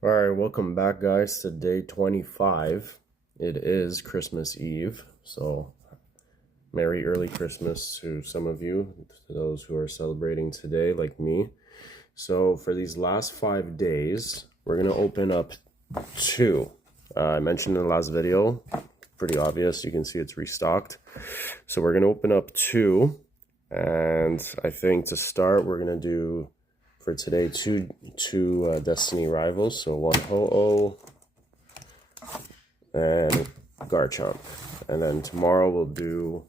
All right, welcome back, guys, to day 25. It is Christmas Eve, so Merry early Christmas to some of you, to those who are celebrating today, like me. So for these last 5 days, we're going to open up two. I mentioned in the last video, pretty obvious, you can see it's restocked. So we're going to open up two, and I think to start, we're going to do for today two Destiny rivals, so one Ho-Oh and Garchomp, and then tomorrow we'll do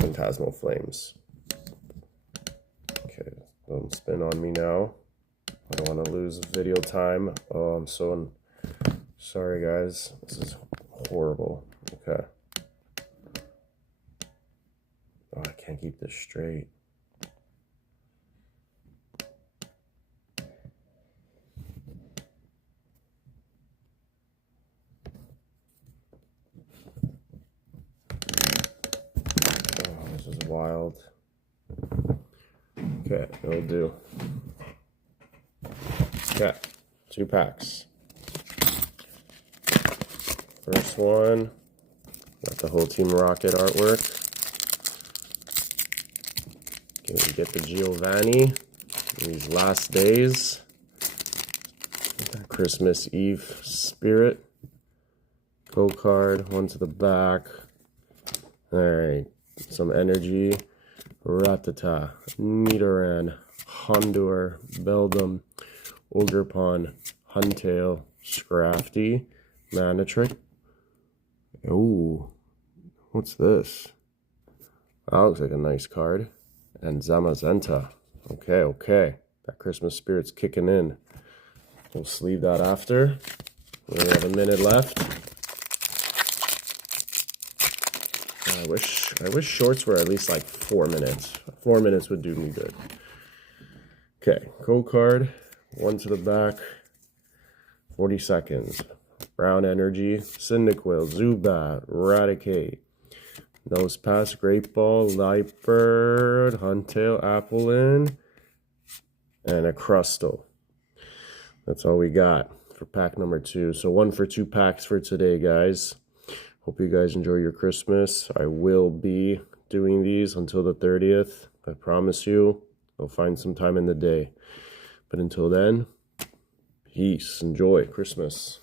Phantasmal Flames. Okay, don't spin on me now. I don't want to lose video time. Oh, I'm so sorry, guys. This is horrible. Okay. Oh, I can't keep this straight. Oh, this is wild. Okay, it'll do. Okay, 2 packs. First one, got the whole Team Rocket artwork. Okay, we get the Giovanni in these last days. That Christmas Eve spirit. Go card, one to the back. Alright, some energy. Rattata, Nidoran, Houndour, Beldum, Ogerpon, Huntail, Scrafty, Manatrik. Ooh, what's this? That looks like a nice card. And Zamazenta. Okay. That Christmas spirit's kicking in. We'll sleeve that after. We only have a minute left. I wish shorts were at least like 4 minutes. 4 minutes would do me good. Okay, code card, one to the back, 40 seconds. Brown Energy, Cyndaquil, Zubat, Raticate, Nosepass, Great Ball, Lightbird, Huntail, Applin, and a Crustle. That's all we got for pack number 2. So 1 for 2 packs for today, guys. Hope you guys enjoy your Christmas. I will be doing these until the 30th. I promise you. I'll find some time in the day. But until then, peace. Enjoy Christmas.